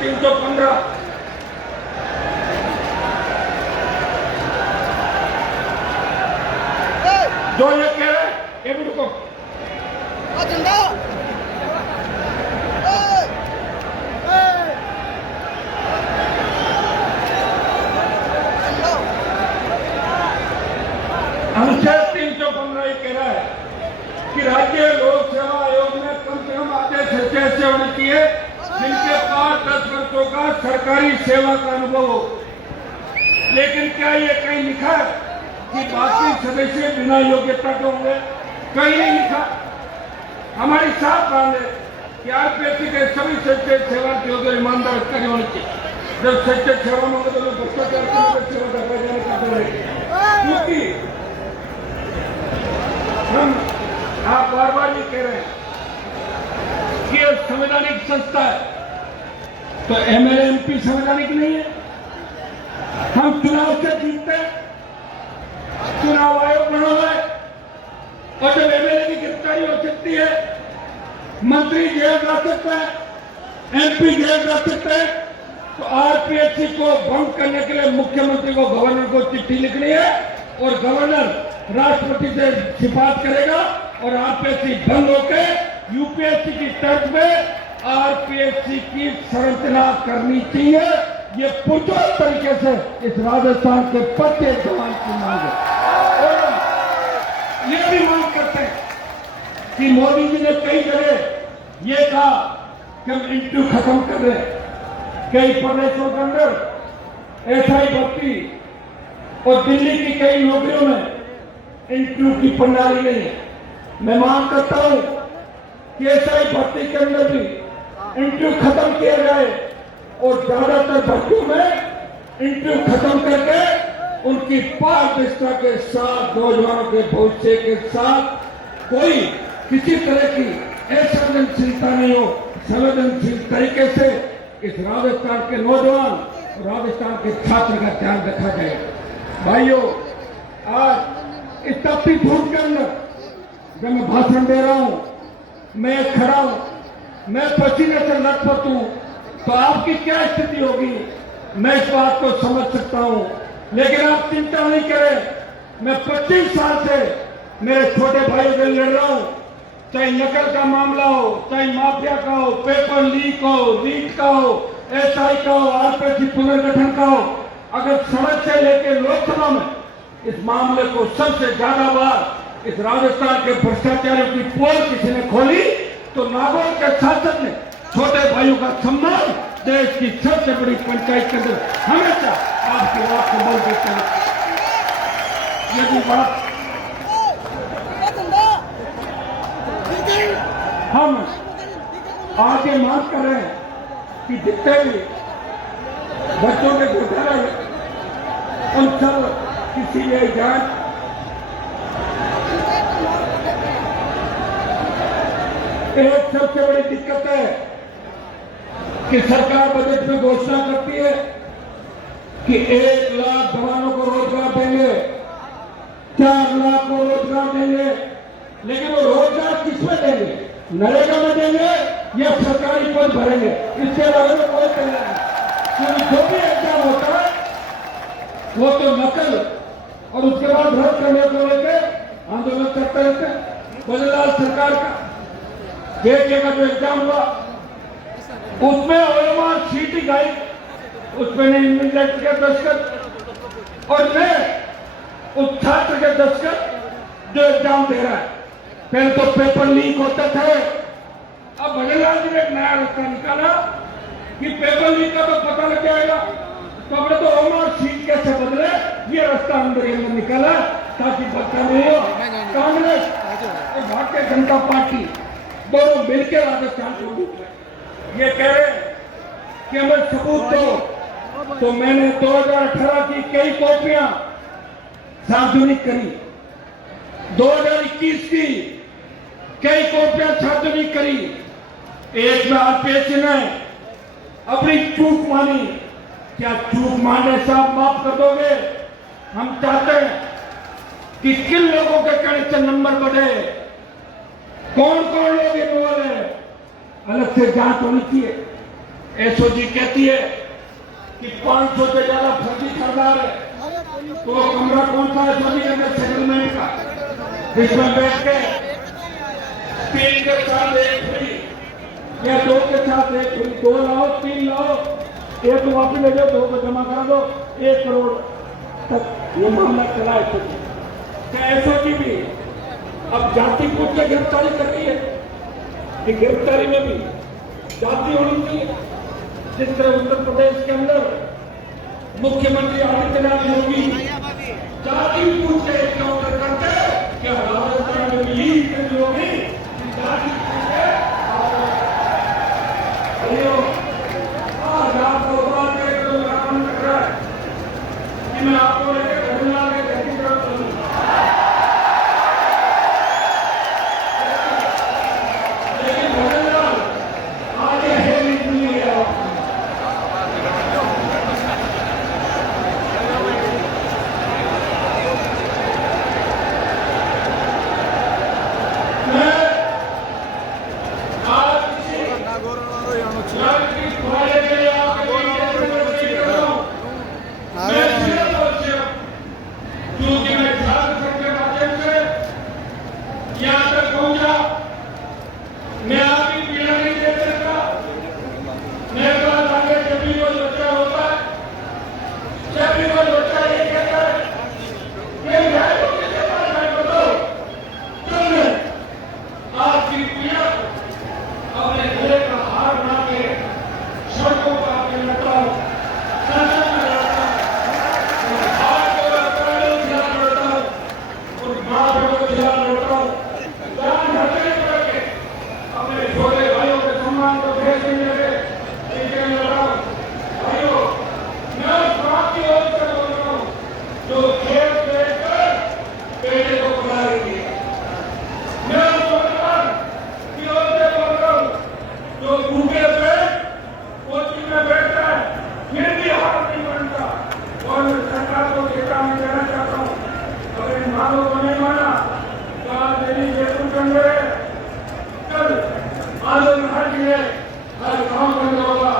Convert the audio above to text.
315 जो ये कह रहे हैं ये भी रुको अनुच्छेद 315 ये कह रहा है कि राज्य लोक सेवा आयोग में कम से कम आधे से ऐसे होने चाहिए जिनके पास 10 वर्षों का सरकारी सेवा का अनुभव हो। लेकिन क्या ये कहीं लिखा है कि बाकी सदस्य बिना योग्यता के होंगे? कहीं नहीं लिखा। हमारी साफ बात है कि आरपीएससी के सभी सच्चे सेवा के योग्य ईमानदार अधिकारी होने चाहिए। जब सच्चे सेवा में होंगे तो लोग भ्रष्टाचार सेवा करते क्योंकि हम आप बार बार ये कह रहे हैं कि यह संवैधानिक संस्था है, तो एमएलए एमपी संवैधानिक नहीं है? हम चुनाव से जीतते हैं, चुनाव आयोग बना हुआ है, और जब एमएलए की गिरफ्तारी हो सकती है, मंत्री जेल जा सकता है, एमपी जेल जा सकता है, तो आरपीएससी को भंग करने के लिए मुख्यमंत्री को गवर्नर को चिट्ठी लिखनी है और गवर्नर राष्ट्रपति से सिफारिश करेगा और आरपीएससी भंग होकर यूपीएससी की तर्ज में आरपीएससी की संरचना करनी चाहिए। ये पुरजोर तरीके से इस राजस्थान के प्रत्येक जवान की मांग है। और ये भी मांग करते हैं कि मोदी जी ने कई जगह ये कहा कि हम इंटरव्यू खत्म कर रहे हैं। कई प्रदेशों के अंदर एसआई भर्ती और दिल्ली की कई नौकरियों में इंटरव्यू की प्रणाली नहीं है। मैं मांग करता हूं कि एसआई भर्ती के अंदर भी इंटरव्यू खत्म किया जाए और ज्यादातर भर्तियों में इंटरव्यू खत्म करके उनकी पारदर्शिता के साथ नौजवानों के भविष्य के साथ कोई किसी तरह की असंवेदनशीलता नहीं हो, संवेदनशील तरीके से इस राजस्थान के नौजवान और राजस्थान के छात्र का ध्यान रखा जाए। भाइयों, आज इस तपती धूप के अंदर जब मैं भाषण दे रहा हूं, मैं खड़ा हूं, मैं पसीने से लथपथ हूं, तो आपकी क्या स्थिति होगी मैं इस बात को समझ सकता हूं। लेकिन आप चिंता नहीं करें। मैं 25 साल से मेरे छोटे भाइयों के लिए लड़ रहा हूं, चाहे नकल का मामला हो, चाहे माफिया का हो, पेपर लीक हो, लीक का हो, एसआई का हो, आरपीएससी पुनर्गठन का हो। अगर सड़क से लेकर लोकसभा में इस मामले को सबसे ज्यादा बार इस राजस्थान के भ्रष्टाचारियों की पोल किसी ने खोली तो नागौर के शासक ने छोटे भाइयों का सम्मान देश की सबसे बड़ी पंचायत के अंदर हमेशा आपकी बात को बल देते हैं। यदि बात हम आगे मांग कर रहे हैं कि जितने भी बच्चों के घोटाला उन सब की सीबीआई जांच एक सबसे बड़ी दिक्कत है कि सरकार बजट में घोषणा करती है कि 1 लाख जवानों को रोजगार देंगे, 4 लाख को रोजगार देंगे, लेकिन वो रोजगार किसमें देंगे? नरेगा में देंगे या सरकारी पद भरेंगे? इसके बारे में कोई कहना नहीं। क्योंकि जो भी एग्जाम होता है वो तो नकल और उसके बाद रद्द करने को लेकर आंदोलन करते रहते हैं। बल्लाल सरकार का बेटे का जो एग्जाम हुआ उसमें ओएमआर सीट ही गई, उसमें नहीं इन्वेस्टर के दस्तखत और मैं उस छात्र के दस्तखत जो एग्जाम दे रहा है। पहले तो पेपर लीक होते थे, अब बल्लाल जी ने एक नया रास्ता निकाला कि पेपर लीक का तो पता लग जाएगा, तो हमने तो ओएमआर सीट कैसे बदले ये रास्ता अंदर निकाला ताकि बच्चा नहीं हो। कांग्रेस और भारतीय जनता पार्टी दोनों मिलकर राजस्थान को लूट रहे। ये कह रहे कि हमें सबूत दो, तो मैंने 2018 की कई कॉपियां सार्वजनिक करी, 2021 की कई कॉपियां सार्वजनिक करी। एक में आरपीएससी ने अपनी चूक मानी। क्या चूक मानने से आप माफ कर दोगे? हम चाहते हैं कि किन लोगों के कनेक्शन नंबर बढ़े, कौन कौन लोग इन्वॉल्व है, अलग से जांच होनी चाहिए। एसओजी कहती है कि 500 से ज्यादा फर्जी सरदार है, तो वो कमरा कौन सा है एसओजी के अंदर सेटलमेंट का, जिसमें बैठ के 3 के साथ 1 फ्री या 2 के साथ 1 फ्री, 2 लाओ 3 लाओ, 1 वापस ले जाओ, 2 को जमा करा दो, 1 करोड़ तक ये मामला चला एसओजी। क्या एसओजी भी अब जाति पूछ के गिरफ्तारी कर रही है कि गिरफ्तारी में भी जाति होनी चाहिए? जिस तरह उत्तर प्रदेश के अंदर मुख्यमंत्री आदित्यनाथ योगी जाति पूछ के एनकाउंटर करते, क्या राजस्थान में भी योगी जाति पूछ के आज आपको बात करके तो काम कर रहा है कि मैं आपको लेकर घटना में गति कर दूँ। कल आंदोलन हट गए, हर काम बंद होगा।